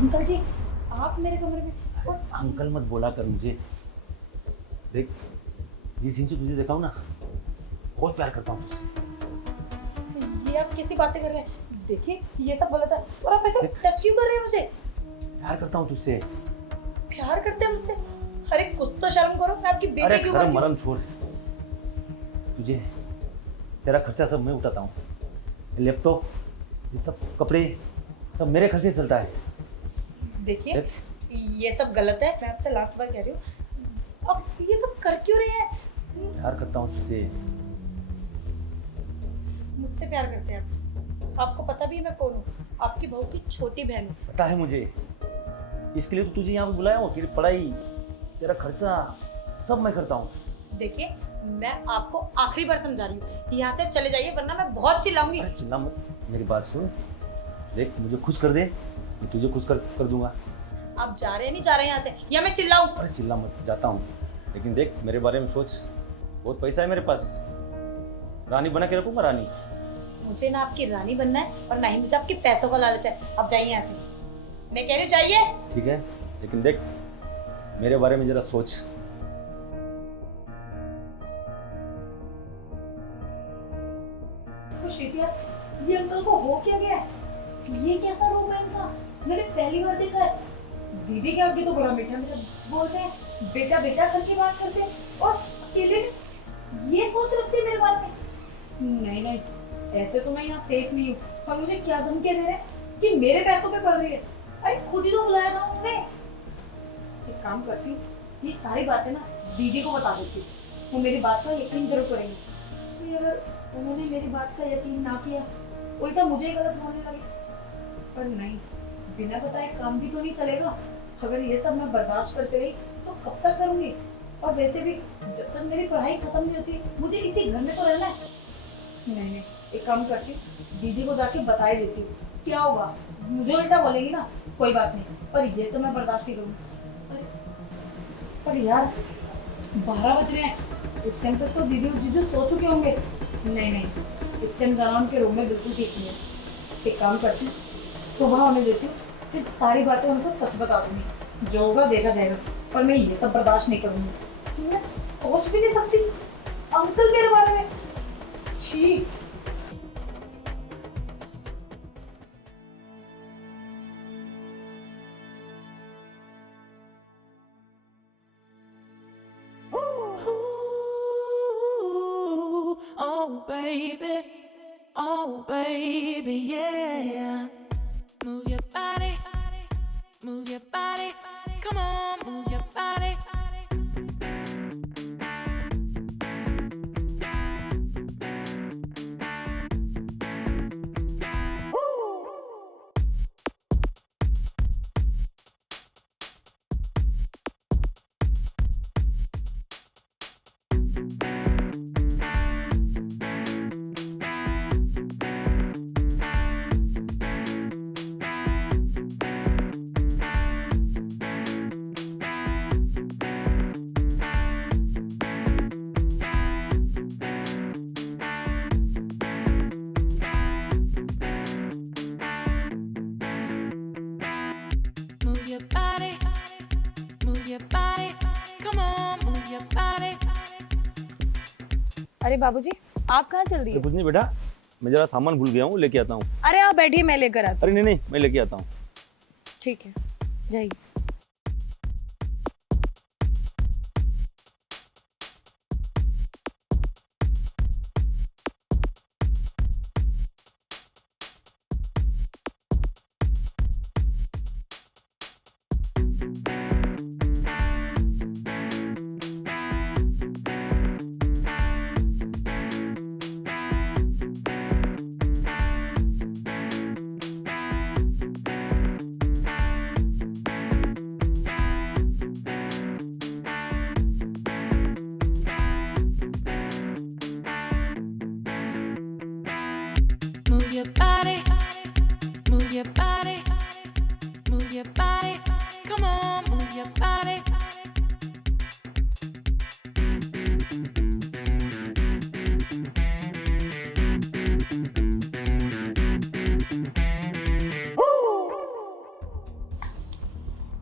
Uncle जी, आप मेरे कमरे में। और अंकल मत बोला कर मुझे। देख, जिस दिन से तुझे देखा हूँ ना, बहुत प्यार करता हूँ तुझसे। ये आप कैसी बातें कर रहे हैं? देखिए, ये सब गलत है। और आप ऐसे टच क्यों कर रहे हैं मुझे? प्यार करता हूँ तुझसे। प्यार करते हैं मुझसे? अरे कुछ तो शर्म करो, मैं आपकी अरे बेटी क्यों खरम बनती हूँ? मरम छोड़। तुझे तेरा खर्चा सब मैं उठाता हूँ। लैपटॉप, ये सब कपड़े, सब मेरे खर्चे चलता है। देखिए, ये सब गलत है। मैं आपसे लास्ट बार कह रही हूँ, आप ये सब कर क्यों रहे हैं? प्यार करता हूँ तुझसे। मुझसे प्यार करते हैं आप? आपको पता भी है मैं कौन हूँ? आपकी बहू की छोटी बहन हूँ। पता है मुझे, इसके लिए तो तुझे यहाँ पे बुलाया हूँ। तेरी पढ़ाई, तेरा खर्चा सब मैं करता हूँ। देखिए, मैं आपको आखिरी बार समझा रही हूँ, यहाँ से चले जाइए वरना मैं बहुत चिल्लाऊंगी। अरे चिल्ला मत, मेरी बात सुन। देख, मुझे खुश कर दे, मैं तुझे खुश कर दूंगा। आप जा रहे हैं नहीं जा रहे हैं यहाँ से, या मैं चिल्लाऊं? अरे चिल्ला मत, जाता हूँ। लेकिन देख, मेरे बारे में सोच। बहुत पैसा है मेरे पास, रानी बना के रखूंगा, रानी। मुझे ना आपकी रानी बनना है और ना ही मुझे आपके पैसों का लालच है। आप जाइए यहाँ से, मैं कह रही हूँ जाइए। ठीक है, लेकिन देख, मेरे बारे में जरा सोच। ये अंकल को हो क्या गया है? ये कैसा रूम है इनका? मैंने पहली बार देखा है। दीदी के आगे तो बड़ा मीठा मीठा बोलते हैं, बेटा बेटा करके बात करते हैं, और अकेले में ये सोच रखते हैं मेरे बारे में। नहीं नहीं, ऐसे तो मैं यहाँ सेफ नहीं हूँ। और मुझे क्या धमकी दे रहे हैं कि मेरे पैसों पे पड़ रही है? अरे खुद ही तो बुलाया था उन्होंने। एक काम करती हूँ, ये सारी बातें ना दीदी को बता देती हूँ, वो मेरी बात का यकीन जरूर करेंगे। तो अगर उन्होंने मेरी बात का यकीन ना किया, उल्टा मुझे ही गलत बोलने लगे। पर नहीं, बिना बताए काम भी तो नहीं चलेगा। अगर ये सब मैं बर्दाश्त करते रही तो कब तक करूंगी? और वैसे भी जब तक मेरी पढ़ाई खत्म नहीं होती, मुझे इसी घर में तो रहना है। नहीं नहीं, एक काम करती हूँ, दीदी को जाके बता ही देती हूँ। क्या होगा, मुझे उल्टा बोलेगी ना, कोई बात नहीं, पर ये तो मैं बर्दाश्त ही करूँगी। पर यार 12 बज रहे हैं, इस टाइम तक तो दीदी और जीजू सो चुके होंगे। नहीं नहीं, इस टाइम जाना उनके रूम में बिल्कुल ठीक नहीं है। एक काम करती हूँ, सुबह होने देती हूँ, फिर सारी बातें उनको सच बता दूंगी। जो होगा देखा जाएगा, पर मैं ये सब बर्दाश्त नहीं करूंगी। मैं सोच भी नहीं सकती अंकल के बारे में। छी। Oh baby, yeah. Move your body, come on, move your body. Move your body, come on, move your body. अरे बाबूजी, आप कहाँ चल रही अरे है? कुछ नहीं बेटा, मैं जरा सामान भूल गया हूँ, लेके आता हूँ। अरे आप बैठिए, मैं लेकर आती अरे नहीं नहीं, मैं लेके आता हूँ। हूँ। ठीक है, जाइए।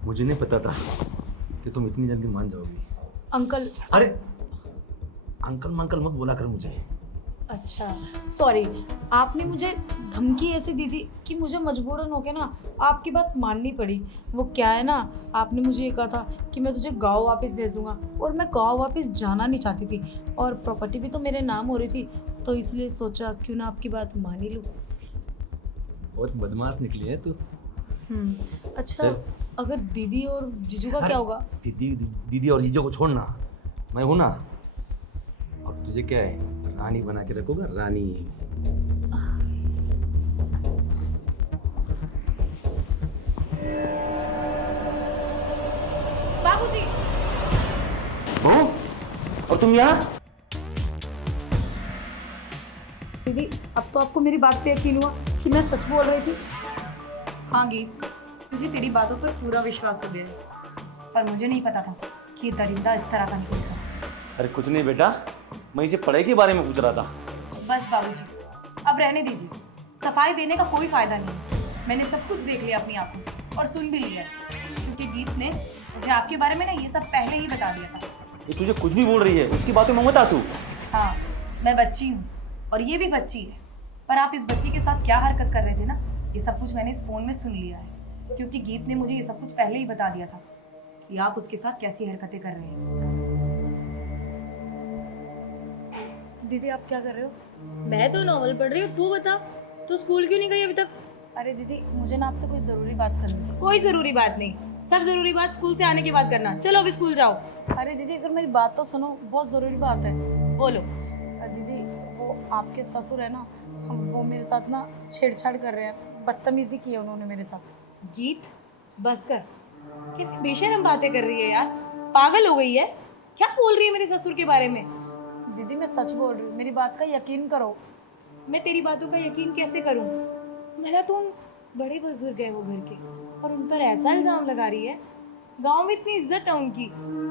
मुझे नहीं पता था कि तुम इतनी जल्दी मान जाओगी। अंकल। अरे अंकल अंकल मत बोला कर मुझे। अच्छा सॉरी, आपने मुझे धमकी ऐसी दी थी कि मुझे मजबूरन होके ना आपकी बात माननी पड़ी। वो क्या है ना, आपने मुझे ये कहा था कि मैं तुझे गांव वापस भेज दूंगा, और मैं गांव वापस जाना नहीं चाहती थी, और प्रॉपर्टी भी तो मेरे नाम हो रही थी, तो इसलिए सोचा क्यों ना आपकी बात मान ही लूँ। बहुत बदमाश निकली है तू। अच्छा, चल। अगर दीदी और जीजू का क्या होगा? दीदी और जीजो को छोड़ना, मैं हूं ना। और तुझे क्या है, रानी बना के रखूंगा, रानी। बाबूजी। हो? और तुम यहाँ? दीदी, अब तो आपको मेरी बात पे यकीन हुआ कि मैं सच बोल रही थी? हाँ गीत, मुझे तेरी बातों पर पूरा विश्वास हो गया है, पर मुझे नहीं पता था कि ये दरिंदा इस तरह का निकलेगा। अरे कुछ नहीं बेटा, मैं इसे पढ़ाई के बारे में पूछ रहा था। बस बाबूजी, अब रहने दीजिए। सफाई देने का कोई फायदा नहीं है। मैंने सब कुछ देख लिया अपनी आंखों से और सुन भी लिया है, क्योंकि गीत ने मुझे आपके बारे में ना ये सब पहले ही बता दिया था। ये तुझे कुछ भी बोल रही है, उसकी बातों में मत आ तू। हाँ, मैं बच्ची हूँ और ये भी बच्ची है, पर आप इस बच्ची के साथ क्या हरकत कर रहे थे ना, ये सब कुछ मैंने इस फोन में सुन लिया है, क्योंकि गीत ने मुझे ये सब कुछ पहले ही बता दिया था कि आप उसके साथ कैसी हरकतें कर रहे हैं। दीदी आप क्या कर रहे हो? मैं तो नॉवल पढ़ रही हूँ, तू बता, तू स्कूल क्यों नहीं गई अभी तक? अरे दीदी, मुझे ना आपसे कोई ज़रूरी बात करनी थी। कोई जरूरी बात नहीं, सब जरूरी बात स्कूल से आने के बाद करना। चलो अभी स्कूल जाओ। अरे दीदी, अगर मेरी बात तो सुनो, बहुत ज़रूरी बात है। बोलो। दीदी, वो आपके ससुर है ना, वो मेरे साथ ना छेड़छाड़ कर रहे हैं, बदतमीजी की है उन्होंने मेरे साथ। गीत, बस कर, कैसी बेशरम बातें कर रही है यार, पागल हो गई है क्या? बोल रही है मेरे ससुर के बारे में? दीदी मैं सच बोल रही हूँ, मेरी बात का यकीन करो। मैं तेरी बातों का यकीन कैसे करूं? भला तुम बड़े बुजुर्ग है वो घर के, और उन पर ऐसा इल्जाम लगा रही है। गांव में इतनी इज्जत है उनकी,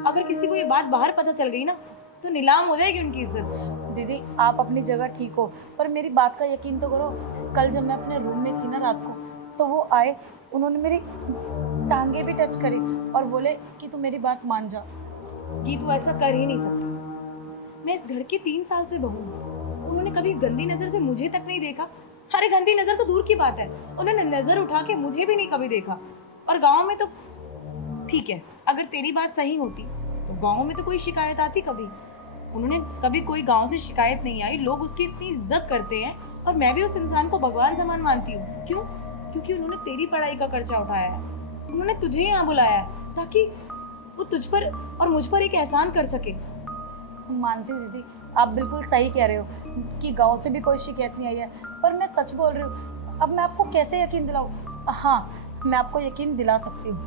अगर किसी को ये बात बाहर पता चल गई ना तो नीलाम हो जाएगी उनकी इज्जत। दीदी आप अपनी जगह ठीक हो, पर मेरी बात का यकीन तो करो। कल जब मैं अपने रूम में थी ना रात को, तो वो आए, उन्होंने मेरी टांगे भी टच करी और बोले कि तू मेरी बात मान जा। गीत वो ऐसा कर ही नहीं सकती। मैं इस घर की 3 साल से बहू हूँ, उन्होंने कभी गंदी नजर से मुझे तक नहीं देखा। अरे गंदी नजर तो दूर की बात है, उन्होंने नजर उठा के मुझे भी नहीं कभी देखा। और गांव में तो ठीक है, अगर तेरी बात सही होती तो गांव में तो कोई शिकायत आती कभी? उन्होंने कभी कोई गांव से शिकायत नहीं आई। लोग उसकी इतनी इज्जत करते हैं, और मैं भी उस इंसान को भगवान समान मानती हूँ। क्यों? क्योंकि उन्होंने तेरी पढ़ाई का खर्चा उठाया है, उन्होंने तुझे यहाँ बुलाया है ताकि वो तुझ पर और मुझ पर एक एहसान कर सके। मानती हूँ दीदी, आप बिल्कुल सही कह रहे हो कि गांव से भी कोई शिकायत नहीं आई है, पर मैं सच बोल रही हूँ। अब मैं आपको कैसे यकीन दिलाऊँ? हाँ, मैं आपको यकीन दिला सकती हूँ।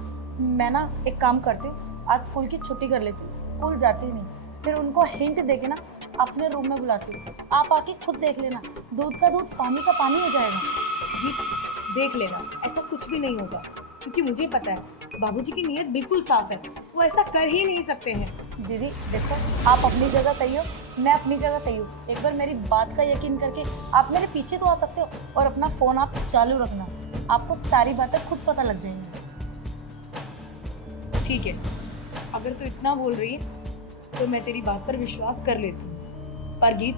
मैं ना एक काम करती हूँ, आज स्कूल की छुट्टी कर लेती हूँ, स्कूल जाती नहीं, फिर उनको हिंट देके ना अपने रूम में बुलाती हूँ। आप आके खुद देख लेना, दूध का दूध पानी का पानी हो जाएगा। देख लेना, ऐसा कुछ भी नहीं होगा, क्योंकि मुझे पता है बाबूजी की नीयत बिल्कुल साफ है, वो ऐसा कर ही नहीं सकते हैं। दीदी देखो, आप अपनी जगह सही हो, मैं अपनी जगह सही हूँ। एक बार मेरी बात का यकीन करके आप मेरे पीछे तो आ सकते हो, और अपना फ़ोन आप चालू रखना, आपको सारी बातें खुद पता लग जाएंगी। ठीक है, अगर तू इतना बोल रही है तो मैं तेरी बात पर विश्वास कर लेती हूँ। पर गीत,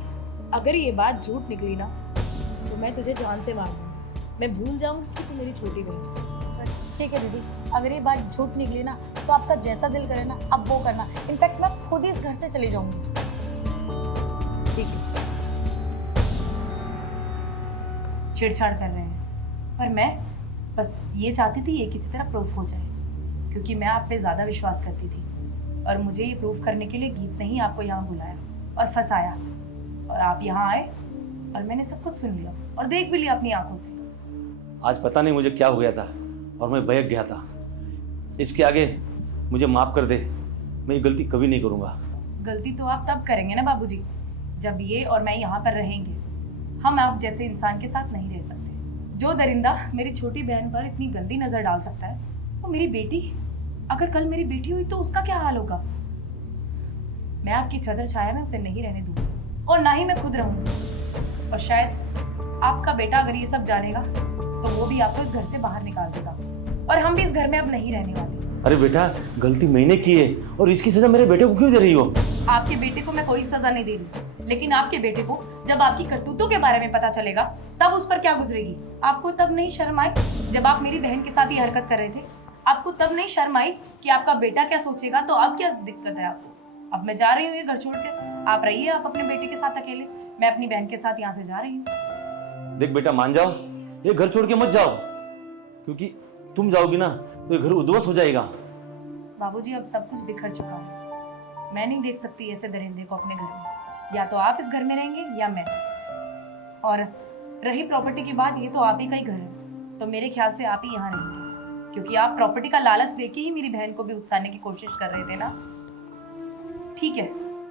अगर ये बात झूठ निकली ना तो मैं तुझे जान से मार दूँगी। मैं भूल जाऊँगी कि तू मेरी छोटी बहन है। ठीक है दीदी, अगर ये बात झूठ निकली ना तो आपका जैसा दिल करे ना आप वो करना। इनफैक्ट मैं खुद ही इस घर से चली जाऊंगी। ठीक है, छेड़छाड़ कर रहे हैं, पर मैं बस ये चाहती थी ये किसी तरह प्रूफ हो जाए, क्योंकि मैं आप पे ज़्यादा विश्वास करती थी, और मुझे ये प्रूफ करने के लिए गीत ने ही आपको यहाँ बुलाया और फंसाया, और आप यहाँ आए और मैंने सब कुछ सुन लिया और देख भी लिया अपनी आंखों से। आज पता नहीं मुझे क्या हो गया था, और मैं बहक गया था। इसके आगे मुझे माफ़ कर दे, मैं ये गलती कभी नहीं करूँगा। गलती तो आप तब करेंगे ना बाबूजी, जब ये और मैं यहाँ पर रहेंगे। हम आप जैसे इंसान के साथ नहीं रह सकते। जो दरिंदा मेरी छोटी बहन पर इतनी गंदी नज़र डाल सकता है, वो मेरी बेटी। अगर कल मेरी बेटी हुई तो उसका क्या हाल होगा? मैं आपकी छत्र छाया में उसे नहीं रहने दूंगी, और ना ही मैं खुद रहूंगी। और शायद आपका बेटा अगर ये सब जानेगा तो वो भी आपको इस घर से बाहर निकाल देगा, और हम भी इस घर में अब नहीं रहने वाले। अरे बेटा, गलती मैंने की है और इसकी सजा मेरे बेटे को क्यों दे रही हो? आपके बेटे को मैं कोई सजा नहीं दे रही, लेकिन आपके बेटे को जब आपकी करतूतों के बारे में पता चलेगा तब उस पर क्या गुजरेगी। आपको तब नहीं शर्म आई जब आप मेरी बहन के साथ ये हरकत कर रहे थे? आपको तब नहीं शर्म आई कि आपका बेटा क्या सोचेगा? तो अब क्या दिक्कत है आपको? अब मैं जा रही हूँ ये घर छोड़ के, आप रहिए आप अपने बेटे के साथ अकेले, मैं अपनी बहन के साथ यहाँ से जा रही हूँ। देख बेटा, मान जाओ, ये घर छोड़ के मत जाओ, क्योंकि तुम जाओगी ना तो ये घर उद्ध्वस्त हो जाएगा। बाबूजी, अब सब कुछ बिखर चुका है, मैं नहीं देख सकती ऐसे दरिंदे को अपने घर में। या तो आप इस घर में रहेंगे या मैं। और रही प्रॉपर्टी की बात, ये तो आप ही का ही घर है, तो मेरे ख्याल से आप ही यहाँ रहेंगे, क्योंकि आप प्रॉपर्टी का लालच देके ही मेरी बहन को भी उकसाने की कोशिश कर रहे थे ना। ठीक है,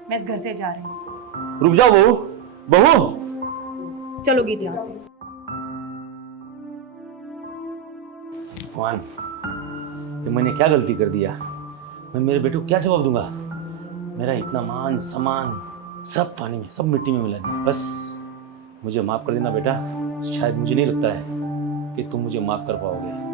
मैं इस घर से जा रही हूँ। रुक जाओ बहू, बहू। चलो गीत यहाँ से। भगवान, ये मैंने क्या गलती कर दिया? मैं मेरे बेटे को क्या जवाब दूंगा? मेरा इतना मान सम्मान सब पानी में, सब मिट्टी में मिला दिया। बस मुझे माफ कर देना बेटा, शायद मुझे नहीं लगता है कि तुम मुझे माफ कर पाओगे।